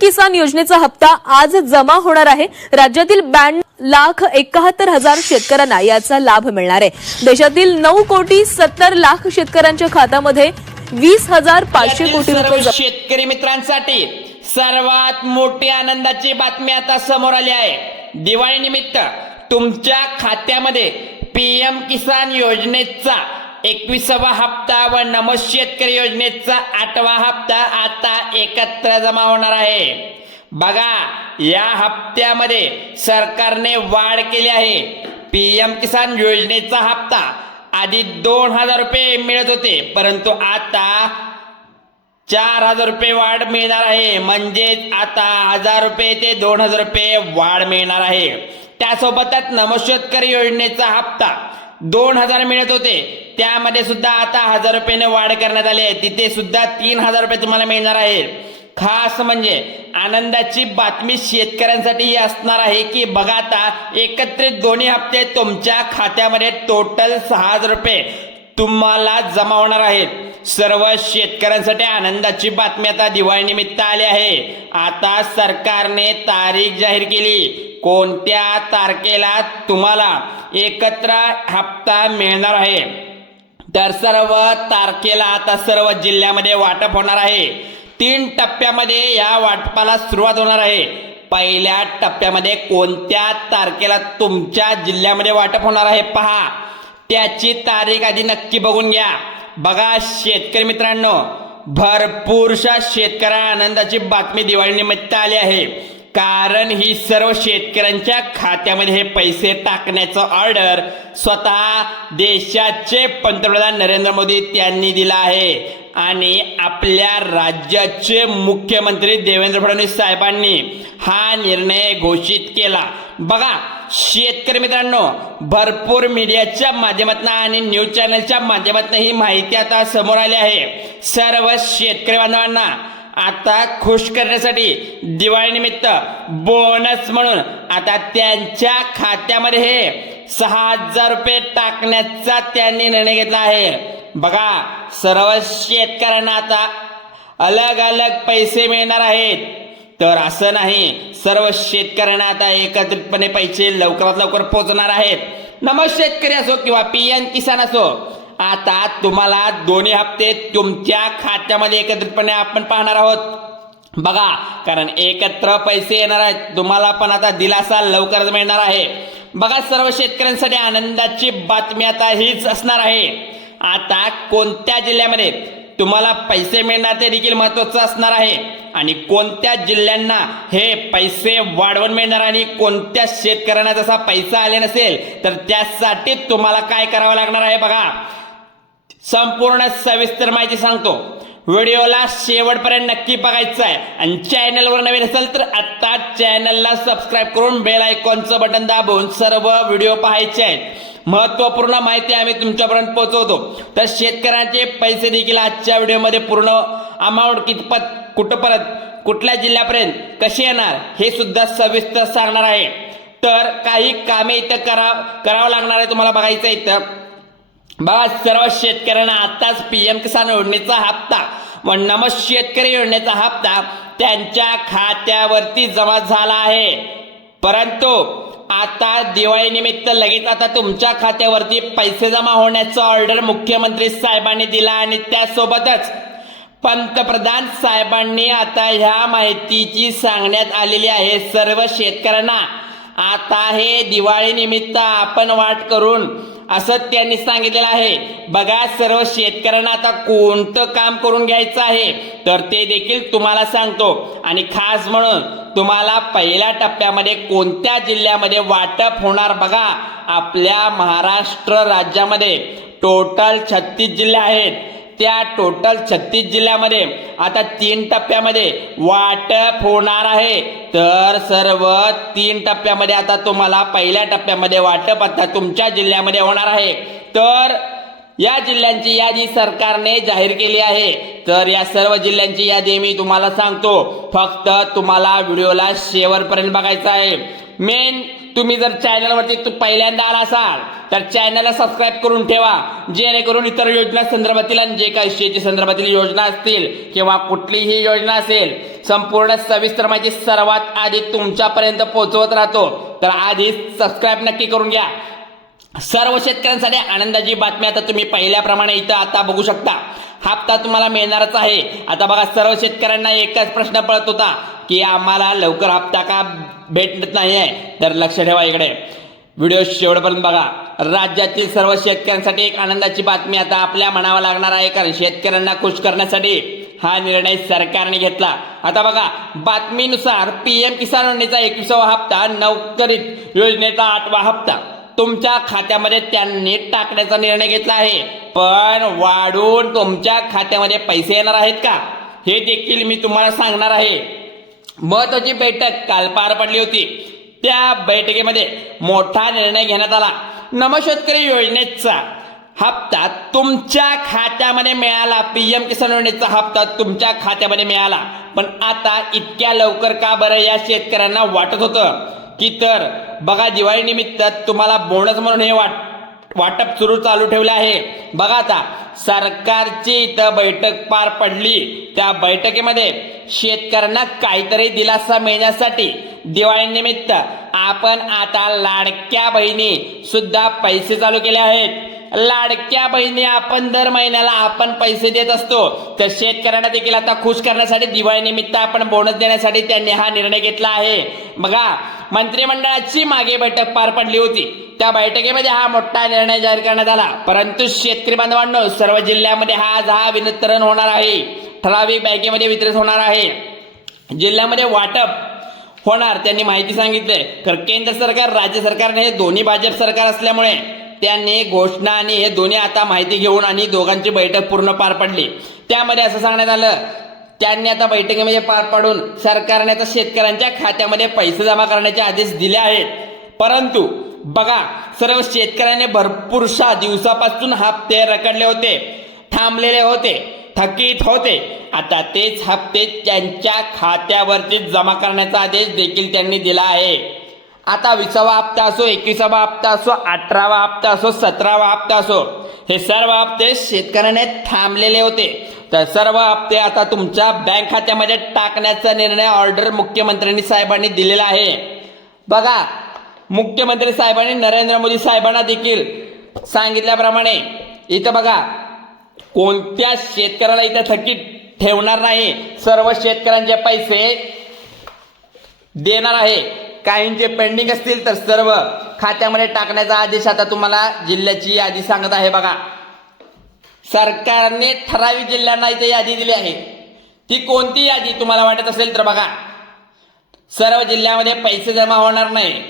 किसान योजनेचा हप्ता आज जमा होणार आहे. राज्यातील ब्याण्णव लाख एकाहत्तर हजार शेतकऱ्यांना याचा लाभ मिळणार आहे. देशातील नऊ कोटी सत्तर लाख शेतकऱ्यांच्या खात्यामध्ये वीस हजार पाचशे कोटी रुपये शेतकरी मित्रांसाठी सर्वात मोठी आनंदाची बातमी आता समोर आली आहे. दिवाळी निमित्त तुमच्या खात्यामध्ये पीएम किसान योजनेचा एकविसावा हप्ता व नम शेतकरी योजनेचा आठवा हप्ता आता एकत्र जमा होणार आहे. बघा या हप्त्यामध्ये सरकारने वाढ केली आहे. पी एम किसान योजनेचा हप्ता आधी दोन हजार रुपये मिळत होते परंतु आता चार हजार रुपये वाढ मिळणार आहे. म्हणजेच आता हजार रुपये ते दोन हजार रुपये वाढ मिळणार आहे. त्यासोबतच नमशेतकरी योजनेचा हप्ता दोन हजार मिळत होते त्यामध्ये सुद्धा आता हजार रुपयाने वाढ करण्यात आली आहे. तिथे सुद्धा तीन हजार रुपये तुम्हाला मिळणार आहे. खास म्हणजे आनंदाची बातमी शेतकऱ्यांसाठी ही असणार आहे की बघा आता एकत्रित दोन्ही हप्ते तुमच्या खात्यामध्ये टोटल सहा हजार रुपये तुम्हाला जमा होणार आहेत. सर्व शेतकऱ्यांसाठी आनंदाची बातमी आता दिवाळी निमित्त आली आहे. आता सरकारने तारीख जाहीर केली. कोणत्या तारखेला तुम्हाला एकत्र हप्ता मिळणार आहे? तर सर्व तारखेला आता सर्व जिल्ह्यामध्ये वाटप होणार आहे. तीन टप्प्यामध्ये या वाटपाला सुरुवात होणार आहे. पहिल्या टप्प्यामध्ये कोणत्या तारखेला तुमच्या जिल्ह्यामध्ये वाटप होणार आहे पहा. त्याची तारीख आधी नक्की बघून घ्या. बघा शेतकरी मित्रांनो भरपूरशा शेतकऱ्या आनंदाची बातमी दिवाळी निमित्त आली आहे. कारण ही सर्व शेतकऱ्यांच्या खात्यामध्ये हे पैसे टाकण्याचं ऑर्डर स्वतः देशाचे पंतप्रधान नरेंद्र मोदी त्यांनी दिला आहे. आणि आपल्या राज्याचे मुख्यमंत्री देवेंद्र फडणवीस साहेबांनी हा निर्णय घोषित केला. बघा शेतकरी मित्रांनो भरपूर मीडियाच्या माध्यमातून आणि न्यूज चॅनलच्या माध्यमातून ही माहिती आता समोर आली आहे. सर्व शेतकरी बांधवांना आता खुश करण्यासाठी दिवाळीनिमित्त बोनस म्हणून आता त्यांच्या खात्यामध्ये हे सहा हजार रुपये टाकण्याचा त्यांनी निर्णय घेतला आहे. बघा सर्व शेतकऱ्यांना आता अलग अलग पैसे मिळणार आहेत. तर असं नाही सर्व शेतकऱ्यांना आता एकत्रितपणे पैसे लवकरात लवकर पोहोचणार आहेत. नमो शेतकरी असो किंवा पी एम किसान असो आता तुम्हाला दोन्ही हप्ते तुमच्या खात्यामध्ये एकत्रितपणे आपण पाहणार आहोत. बघा कारण एकत्र पैसे येणार आहेत. तुम्हाला पण आता दिलासा लवकरच मिळणार आहे. बघा सर्व शेतकऱ्यांसाठी आनंदाची बातमी आता हीच असणार आहे. आता कोणत्या जिल्ह्यामध्ये तुम्हाला पैसे मिळणार ते देखील महत्वाचं असणार आहे. आणि कोणत्या जिल्ह्यांना हे पैसे वाढवून मिळणार आणि कोणत्या शेतकऱ्यांना जसा पैसा आले नसेल तर त्यासाठी तुम्हाला काय करावं लागणार आहे बघा. संपूर्ण सविस्तर माहिती सांगतो. व्हिडिओला शेवटपर्यंत नक्की बघायचं आहे आणि चॅनलवर नवीन असेल तर आत्ता चॅनलला सबस्क्राईब करून बेल आयकॉनचं बटन दाबून सर्व व्हिडिओ पाहायचे आहेत. महत्त्वपूर्ण माहिती आम्ही तुमच्यापर्यंत पोहोचवतो. तर शेतकऱ्यांचे पैसे देखील आजच्या व्हिडिओमध्ये पूर्ण अमाऊंट कितपत कुठपर्यंत कुठल्या जिल्ह्यापर्यंत कसे येणार हे सुद्धा सविस्तर सांगणार आहे. तर काही कामे इथं करा करावं लागणार आहे तुम्हाला बघायचं इथं. बस सर्व शेतकऱ्यांना आताच पीएम किसान योजनेचा हप्ता. व नमः शेतकरी योजनेचा हप्ता त्यांच्या खात्यावरती जमा झाला आहे. परंतु आता दिवाळीनिमित्त लगेच आता तुमच्या खात्यावरती पैसे जमा होण्याचा ऑर्डर मुख्यमंत्री साहेबांनी दिला आणि त्यासोबतच पंतप्रधान साहेबांनी आता ह्या माहितीची सांगण्यात आलेली आहे. सर्व शेतकऱ्यांना आता हे दिवाळीनिमित्त आपण वाट करून असं त्यांनी सांगितलेलं आहे. बघा सर्व शेतकऱ्यांना आता कोणतं काम करून घ्यायचं आहे? तर ते देखील तुम्हाला सांगतो. आणि खास म्हणून तुम्हाला पहिल्या टप्प्यामध्ये कोणत्या जिल्ह्यामध्ये वाटप होणार बघा. आपल्या महाराष्ट्र राज्यामध्ये टोटल छत्तीस जिल्हे आहेत. त्या टोटल छत्तीस जिल्ह्यामध्ये आता तीन टप्प्यामध्ये वाटप होणार आहे. तर सर्व तीन टप्प्यामध्ये आता तुम्हाला पहिल्या टप्प्यामध्ये वाटप आता तुमच्या जिल्ह्यामध्ये होणार आहे. तर या जिल्ह्यांची यादी सरकारने जाहीर केली आहे. तर या सर्व जिल्ह्यांची यादी मी तुम्हाला सांगतो. फक्त तुम्हाला व्हिडिओला शेवटपर्यंत बघायचा आहे. मेन तुम्ही जर चॅनलवरती तू पहिल्यांदा आला असाल तर चॅनलला सबस्क्राईब करून ठेवा. जेणेकरून इतर योजना संदर्भातील आणि जे काही शेती संदर्भातील योजना असतील किंवा कुठलीही योजना असेल संपूर्ण सविस्तर माहिती सर्वात आधी तुमच्यापर्यंत पोहोचवत राहतो. तर आधी सबस्क्राईब नक्की करून घ्या. सर्व शेतकऱ्यांसाठी आनंदाची बातमी आता तुम्ही पहिल्याप्रमाणे इथं आता बघू शकता. हप्ता तुम्हाला मिळणारच आहे. आता बघा सर्व शेतकऱ्यांना एकच प्रश्न पडत होता की आम्हाला लवकर हप्ता का भेटत नाही आहे तर लक्ष ठेवा इकडे. व्हिडिओ शेवटपर्यंत बघा. राज्यातील सर्व शेतकऱ्यांसाठी एक आनंदाची बातमी आता आपल्या म्हणावं लागणार आहे कारण शेतकऱ्यांना खुश करण्यासाठी हा निर्णय सरकारने घेतला. आता बघा बातमीनुसार पीएम किसान योजनेचा एकविसावा हप्ता नवकरीत योजनेचा आठवा हप्ता. तुमच्या खात्यामध्ये त्यांनी टाकण्याचा निर्णय घेतला आहे. पण वाढून तुमच्या खात्यामध्ये पैसे येणार आहेत का? हे देखील मी तुम्हाला सांगणार आहे. महत्वाची बैठक काल पार पडली होती. त्या बैठकीमध्ये मोठा निर्णय घेण्यात आला. नमशेतकरी योजनेचा हप्ता तुमच्या खात्यामध्ये मिळाला. पीएम किसान योजनेचा हप्ता तुमच्या खात्यामध्ये मिळाला. पण आता इतक्या लवकर का बरं या शेतकऱ्यांना वाटत होतं? की तर बघा दिवाळी निमित्त तुम्हाला बोनस म्हणून हे वाट वाटप सुरू चालू ठेवले आहे. बघा आता सरकारची इथं बैठक पार पडली. त्या बैठकीमध्ये शेतकऱ्यांना काहीतरी दिलासा मिळण्यासाठी दिवाळीनिमित्त आपण आता लाडक्या बहिणी सुद्धा पैसे चालू केले आहेत. लाडक्या बहिणी आपण दर महिन्याला आपण पैसे देत असतो. तर शेतकऱ्यांना देखील आता खुश करण्यासाठी दिवाळीनिमित्त आपण बोनस देण्यासाठी त्यांनी हा निर्णय घेतला आहे. बघा मंत्रिमंडळाची मागे बैठक पार पडली होती. त्या बैठकीमध्ये हा मोठा निर्णय जाहीर करण्यात आला. परंतु शेतकरी बांधवांनो सर्व जिल्ह्यामध्ये हा आज हा वितरण होणार आहे. ठराविक बँकेमध्ये वितरित होणार आहे. जिल्ह्यामध्ये वाटप होणार त्यांनी माहिती सांगितलंय. तर केंद्र सरकार राज्य सरकारने हे दोन्ही भाजप सरकार असल्यामुळे त्यांनी घोषणा आणि हे दोन्ही आता माहिती घेऊन आणि दोघांची बैठक पूर्ण पार पडली. त्यामध्ये असं सांगण्यात आलं त्यांनी आता बैठकीमध्ये म्हणजे पार पाडून सरकारने आता शेतकऱ्यांच्या खात्यामध्ये पैसे जमा करण्याचे आदेश दिले आहेत. परंतु बघा सर्व शेतकऱ्याने भरपूरशा दिवसापासून हप्ते रखडले होते थांबलेले होते थकीत होते. आता तेच हप्ते त्यांच्या खात्यावरती जमा करण्याचा आदेश देखील त्यांनी दिला आहे. आता विसावा हप्ता असो एकविसावा हप्ता असो अठरावा हप्ता असो सतरावा हप्ता असो हे सर्व हप्ते शेतकऱ्याने थांबलेले होते. तर सर्व हप्ते आता तुमच्या बँक खात्यामध्ये टाकण्याचा निर्णय ऑर्डर मुख्यमंत्र्यांनी साहेबांनी दिलेला आहे. बघा मुख्यमंत्री साहेबांनी नरेंद्र मोदी साहेबांना देखील सांगितल्याप्रमाणे इथं बघा कोणत्या शेतकऱ्याला इथं थकीत ठेवणार नाही. सर्व शेतकऱ्यांचे पैसे देणार आहे. काहींचे पेंडिंग असतील तर सर्व खात्यामध्ये टाकण्याचा आदेश आता तुम्हाला जिल्ह्याची यादी सांगत आहे बघा. सरकारने ठराविक जिल्ह्यांना इथे यादी दिली आहे. ती कोणती यादी तुम्हाला वाटत असेल तर बघा. सर्व जिल्ह्यामध्ये पैसे जमा होणार नाही.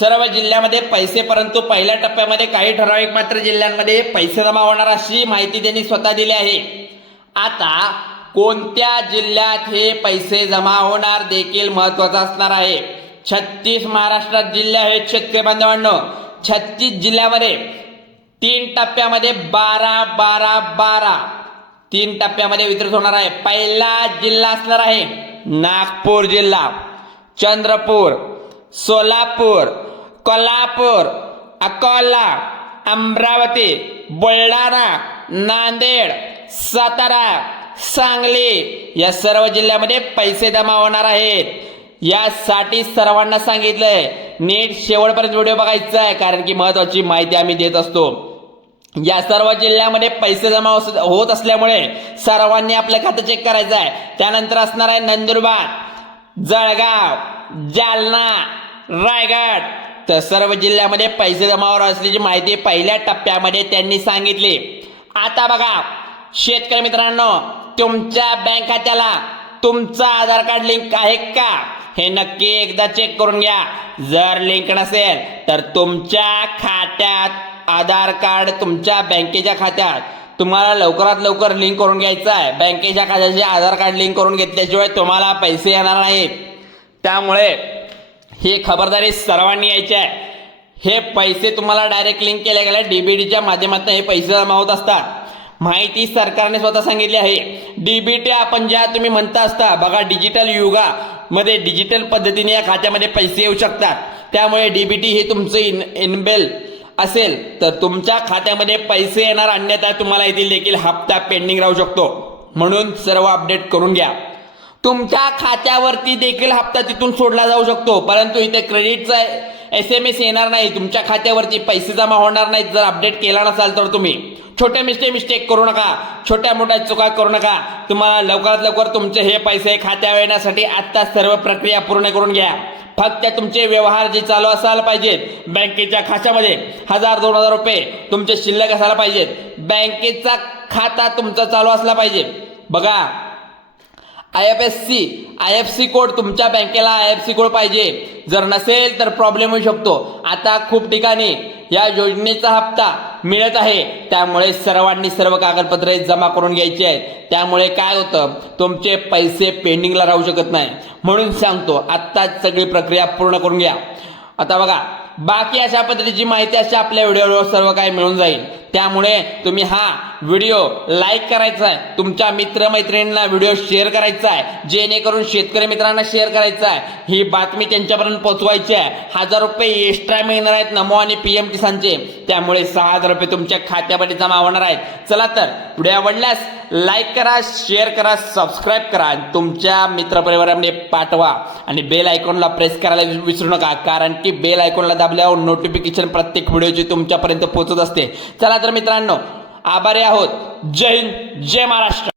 सर्व जिल्ह्यामध्ये पैसे परंतु पहिल्या टप्प्यामध्ये काही ठराविक मात्र जिल्ह्यांमध्ये पैसे जमा होणार अशी माहिती त्यांनी स्वतः दिली आहे. आता कोणत्या जिल्ह्यात हे पैसे जमा होणार देखील महत्वाचं असणार आहे? छत्तीस महाराष्ट्रात जिल्हे आहेत शेतकरी बांधवांनो. छत्तीस जिल्ह्यामध्ये तीन टप्प्यामध्ये बारा बारा बारा. तीन टप्प्यामध्ये वितरित होणार आहे. पहिला जिल्हा असणार आहे नागपूर जिल्हा. चंद्रपूर सोलापूर कोल्हापूर अकोला अमरावती बुलढाणा नांदेड सातारा सांगली. या सर्व जिल्ह्यामध्ये पैसे जमा होणार आहेत. यासाठी सर्वांना सांगितलंय. नीट शेवटपर्यंत व्हिडिओ बघायचा आहे कारण की महत्वाची माहिती आम्ही देत असतो. या सर्व जिल्ह्यामध्ये पैसे जमा होत असल्यामुळे सर्वांनी आपलं खातं चेक करायचं आहे. त्यानंतर असणार आहे नंदुरबार जळगाव जालना रायगड. तर सर्व जिल्ह्यामध्ये पैसे जमावर असल्याची माहिती पहिल्या टप्प्यामध्ये त्यांनी सांगितली. आता बघा शेतकरी मित्रांनो तुमच्या बँक खात्याला तुमचा आधार कार्ड लिंक आहे का? हे नक्की एकदा चेक करून घ्या. जर लिंक नसेल तर तुमच्या खात्यात आधार कार्ड तुमच्या बँकेच्या खात्यात. तुम्हाला लवकरात लवकर लिंक करून घ्यायचं आहे. बँकेच्या खात्याचे आधार कार्ड लिंक करून घेतल्याशिवाय तुम्हाला पैसे येणार नाहीत. त्यामुळे ही खबरदारी सर्वांनी यायची आहे. हे पैसे तुम्हाला डायरेक्ट लिंक केल्या गेल्या. डीबीटीच्या माध्यमातून हे पैसे जमा होत असतात. माहिती सरकारने स्वतः सांगितली आहे. डीबीटी आपण ज्या तुम्ही म्हणता असता बघा डिजिटल युगा. मध्ये डिजिटल पद्धतीने या खात्यामध्ये पैसे येऊ शकतात. त्यामुळे डीबीटी हे तुमचं इन इनबेल असेल तर तुमच्या खात्यामध्ये पैसे येणार अन्यथा तुम्हाला येथील देखील हप्ता पेंडिंग राहू शकतो. म्हणून सर्व अपडेट करून घ्या. तुमच्या खात्यावरती देखील हप्ता तिथून सोडला जाऊ शकतो परंतु इथे क्रेडिटचा एस एम एस येणार नाही. तुमच्या खात्यावरती पैसे जमा होणार नाहीत. जर अपडेट केला नसाल तर तुम्ही. छोटे मिस्टेक मिस्टेक करू नका. छोट्या मोठ्या चुका करू नका. तुम्हाला लवकरात लवकर तुमचे हे पैसे खात्यावर येण्यासाठी आत्ता सर्व प्रक्रिया पूर्ण करून घ्या. फक्त तुमचे व्यवहार जे चालू असायला पाहिजेत बँकेच्या खात्यामध्ये हजार दोन हजार रुपये तुमचे शिल्लक असायला पाहिजेत. बँकेचा खाता तुमचा चालू असला पाहिजे. बघा I F S C I F C code तुमच्या बँकेला आय एफ सी कोड पाहिजे. जर नसेल तर प्रॉब्लेम होऊ शकतो. आता खूप ठिकाणी या योजनेचा हप्ता मिळत आहे. त्यामुळे सर्वांनी सर्व कागदपत्रे जमा करून घ्यायची आहेत. त्यामुळे काय होतं? तुमचे पैसे पेंडिंगला राहू शकत नाही. म्हणून सांगतो आत्ताच सगळी प्रक्रिया पूर्ण करून घ्या. आता बघा बाकी अशा पद्धतीची माहिती अशी आपल्या व्हिडिओवर सर्व काही मिळून जाईल. त्यामुळे तुम्ही हा व्हिडिओ लाईक करायचा आहे. तुमच्या मित्रमैत्रिणींना व्हिडिओ शेअर करायचा आहे. जेणेकरून शेतकरी मित्रांना शेअर करायचा आहे. ही बातमी त्यांच्यापर्यंत पोहोचवायची आहे. हजार रुपये एक्स्ट्रा मिळणार आहेत नमो आणि पी एम किसानचे. त्यामुळे सहा हजार रुपये तुमच्या खात्यामध्ये जमा होणार आहेत. चला तर व्हिडिओ आवडल्यास लाईक करा शेअर करा सबस्क्राईब करा आणि तुमच्या मित्रपरिवारामध्ये पाठवा. आणि बेल आयकॉनला प्रेस करायला विसरू नका. कारण की बेल आयकॉनला दाबल्यावर नोटिफिकेशन प्रत्येक व्हिडिओची तुमच्यापर्यंत पोहोचत असते. चला तर मित्रांनो आभारी आहोत. जय हिंद जय महाराष्ट्र.